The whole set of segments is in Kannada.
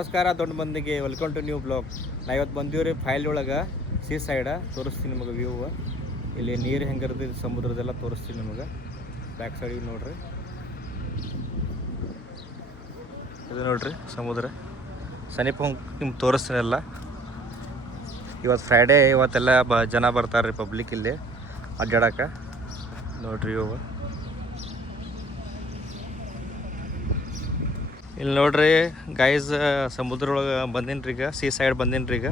ನಮಸ್ಕಾರ ದೊಡ್ಡ ಮಂದಿಗೆ ವೆಲ್ಕಮ್ ಟು ನ್ಯೂ ಬ್ಲಾಗ್. ನಾ ಇವತ್ತು ಬಂದೀವ್ರಿ ಫೈಲ್ ಒಳಗೆ ಸೀ ಸೈಡ ತೋರಿಸ್ತೀನಿ ನಿಮಗೆ ವ್ಯೂ. ಇಲ್ಲಿ ನೀರು ಹೆಂಗಿರ್ತದೆ ಸಮುದ್ರದೆಲ್ಲ ತೋರಿಸ್ತೀನಿ ನಿಮಗೆ. ಬ್ಯಾಕ್ ಸೈಡಿಗೆ ನೋಡ್ರಿ, ಇದು ನೋಡ್ರಿ ಸಮುದ್ರ. ಸಮೀಪ ನಿಮ್ಗೆ ತೋರಿಸ್ತೀನಿ ಎಲ್ಲ. ಇವತ್ತು ಫ್ರೈಡೇ, ಇವತ್ತೆಲ್ಲ ಜನ ಬರ್ತಾರೆ ರೀ ಪಬ್ಲಿಕ್ ಇಲ್ಲಿ ಅಡ್ಡಾಡಕ್ಕೆ. ನೋಡ್ರಿ ಇವು ಇಲ್ಲಿ ನೋಡ್ರಿ ಗೈಸ್, ಸಮುದ್ರ ಒಳಗೆ ಬಂದೀನಿ ರೀ ಈಗ, ಸೀ ಸೈಡ್ ಬಂದೀನಿ ರೀ ಈಗ.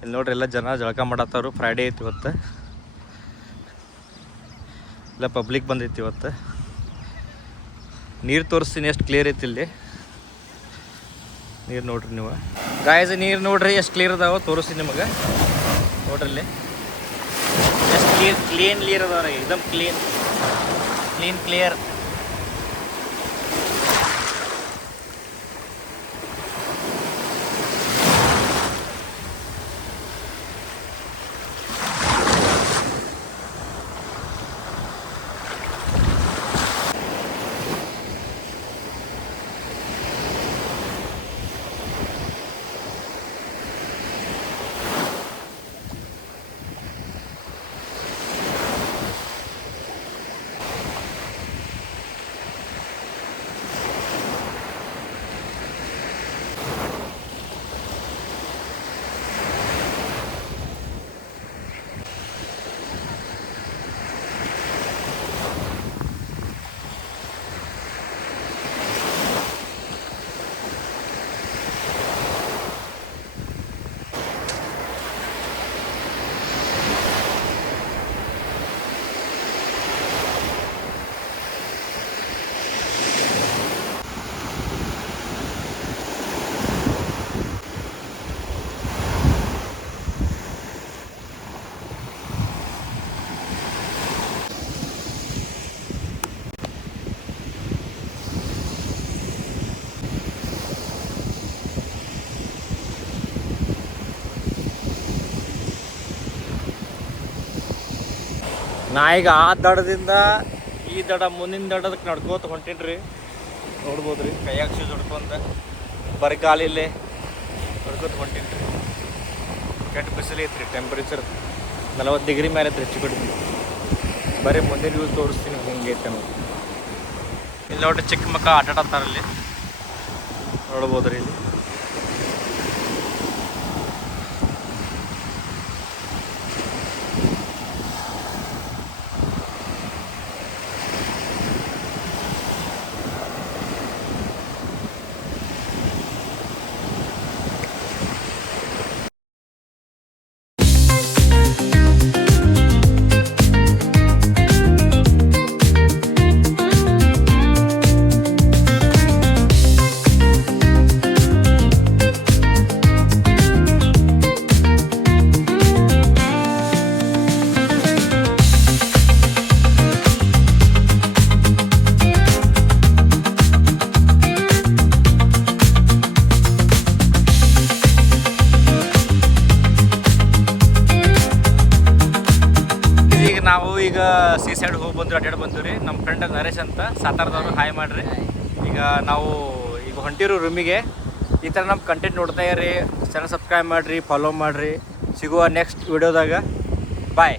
ಇಲ್ಲಿ ನೋಡ್ರಿ ಎಲ್ಲ ಜನ ಜಳಕ ಮಾಡತ್ತವ್ರು. ಫ್ರೈಡೇ ಐತಿ ಇವತ್ತು, ಎಲ್ಲ ಪಬ್ಲಿಕ್ ಬಂದೈತಿ ಇವತ್ತು. ನೀರು ತೋರಿಸ್ತೀನಿ ಎಷ್ಟು ಕ್ಲಿಯರ್ ಐತಿ ಇಲ್ಲಿ ನೀರು. ನೋಡ್ರಿ ನೀವು ಗೈಸ್, ನೀರು ನೋಡ್ರಿ ಎಷ್ಟು ಕ್ಲಿಯರ್ ಅದಾವ, ತೋರಿಸ್ತೀನಿ ನಿಮಗೆ. ನೋಡ್ರಿ ಇಲ್ಲಿ ಎಷ್ಟು ಕ್ಲೀನ್ ನೀರು ಅದಾವ್ರಿ, एकदम ಕ್ಲಿಯರ್. ನಾ ಈಗ ಆ ದಡದಿಂದ ಈ ದಡ ಮುಂದಿನ ದಡದಕ್ಕೆ ನಡ್ಕೋತ ಹೊಂಟೀನಿ. ನೋಡ್ಬೋದು ರೀ, ಕೈಯಾಗ ಶೂಸ್ ಹೊಡ್ಕೊಂತ ಬರಗಾಲಿಲ್ಲೇ ನಡ್ಕೋತ ಹೊಂಟೀನಿ. ಕೆಟ್ಟ ಬಿಸಿಲು ಐತ್ರಿ, ಟೆಂಪ್ರೇಚರ್ 40 ಡಿಗ್ರಿ ಮೇಲೆ ಐತ್ರಿ, ಹೆಚ್ಚು ಕಡಿಮೆ. ಬರೀ ಮುಂದಿನ ನ್ಯೂಸ್ ತೋರಿಸ್ತೀನಿ ಹೆಂಗೆ ಐತೆ ನಾವು. ಇಲ್ಲಿ ನೋಡ್ರಿ ಚಿಕ್ಕ ಮಕ್ಕ ಆಟ ಆಡ್ತಾರಲ್ಲಿ, ನೋಡ್ಬೋದು ರೀ ಇಲ್ಲಿ. ನಾವು ಈಗ ಸೀ ಸೈಡ್ ಹೋಗಿ ಬಂದ್ರಿ, ಅಡ್ಡಾಡಿ ಬಂದ್ವಿ ರೀ. ನಮ್ಮ ಫ್ರೆಂಡ್ ನರೇಶ್ ಅಂತ, ಸಾತಾರದವ್ರು, ಹಾಯ್ ಮಾಡಿರಿ. ಈಗ ನಾವು ಈಗ ಹೊಂಟಿರೋ ರೂಮಿಗೆ. ಈ ಥರ ನಮ್ಮ ಕಂಟೆಂಟ್ ನೋಡ್ತಾ ಇರಿ, ಚಾನಲ್ ಸಬ್ಸ್ಕ್ರೈಬ್ ಮಾಡಿರಿ, ಫಾಲೋ ಮಾಡಿರಿ. ಸಿಗುವ ನೆಕ್ಸ್ಟ್ ವಿಡಿಯೋದಾಗ. ಬಾಯ್.